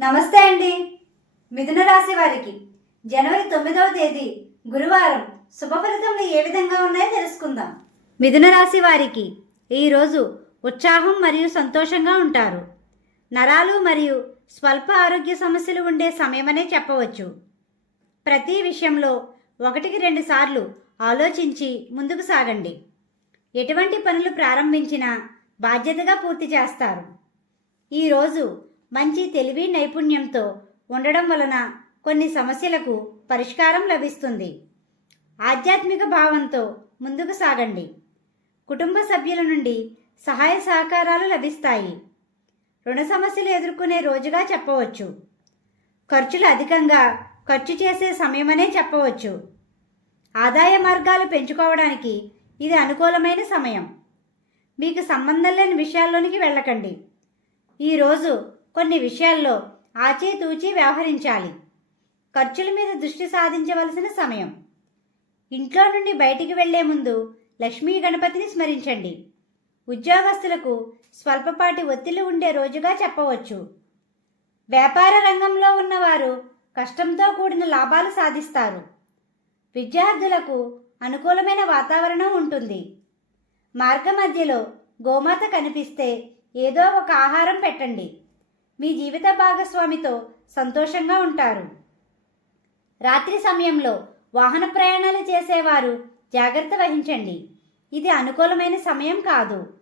నమస్తే అండి. మిథున రాశి వారికి జనవరి తొమ్మిదవ తేదీ గురువారం శుభ ఫలితములు ఏ విధంగా ఉన్నాయో తెలుసుకుందాం. మిథున రాశి వారికి ఈరోజు ఉత్సాహం మరియు సంతోషంగా ఉంటారు. నరాలు మరియు స్వల్ప ఆరోగ్య సమస్యలు ఉండే సమయమనే చెప్పవచ్చు. ప్రతి విషయంలో ఒకటికి రెండు సార్లు ఆలోచించి ముందుకు సాగండి. ఎటువంటి పనులు ప్రారంభించినా బాధ్యతగా పూర్తి చేస్తారు. ఈరోజు మంచి తెలివి నైపుణ్యంతో ఉండడం వలన కొన్ని సమస్యలకు పరిష్కారం లభిస్తుంది. ఆధ్యాత్మిక భావంతో ముందుకు సాగండి. కుటుంబ సభ్యుల నుండి సహాయ సహకారాలు లభిస్తాయి. రుణ సమస్యలు ఎదుర్కొనే రోజుగా చెప్పవచ్చు. ఖర్చులు అధికంగా ఖర్చు చేసే సమయమనే చెప్పవచ్చు. ఆదాయ మార్గాలు పెంచుకోవడానికి ఇది అనుకూలమైన సమయం. మీకు సంబంధం లేని విషయాల్లోనికి వెళ్ళకండి. ఈరోజు కొన్ని విషయాల్లో ఆచితూచి వ్యవహరించాలి. ఖర్చుల మీద దృష్టి సాధించవలసిన సమయం. ఇంట్లో నుండి బయటికి వెళ్ళే ముందు లక్ష్మీ గణపతిని స్మరించండి. ఉద్యోగస్తులకు స్వల్పపాటి ఒత్తిళ్ళు ఉండే రోజుగా చెప్పవచ్చు. వ్యాపార రంగంలో ఉన్నవారు కష్టంతో కూడిన లాభాలు సాధిస్తారు. విద్యార్థులకు అనుకూలమైన వాతావరణం ఉంటుంది. మార్గ మధ్యలో గోమాత కనిపిస్తే ఏదో ఒక ఆహారం పెట్టండి. మీ జీవిత భాగస్వామితో సంతోషంగా ఉంటారు. రాత్రి సమయంలో వాహన ప్రయాణాలు చేసేవారు జాగ్రత్త వహించండి. ఇది అనుకూలమైన సమయం కాదు.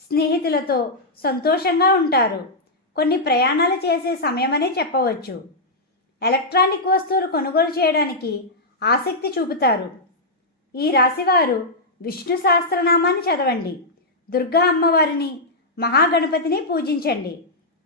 స్నేహితులతో సంతోషంగా ఉంటారు. కొన్ని ప్రయాణాలు చేసే సమయమనే చెప్పవచ్చు. ఎలక్ట్రానిక్ వస్తువులు కొనుగోలు చేయడానికి ఆసక్తి చూపుతారు. ఈ రాశివారు విష్ణు సహస్రనామాన్ని చదవండి. దుర్గా అమ్మవారిని మహాగణపతిని పూజించండి.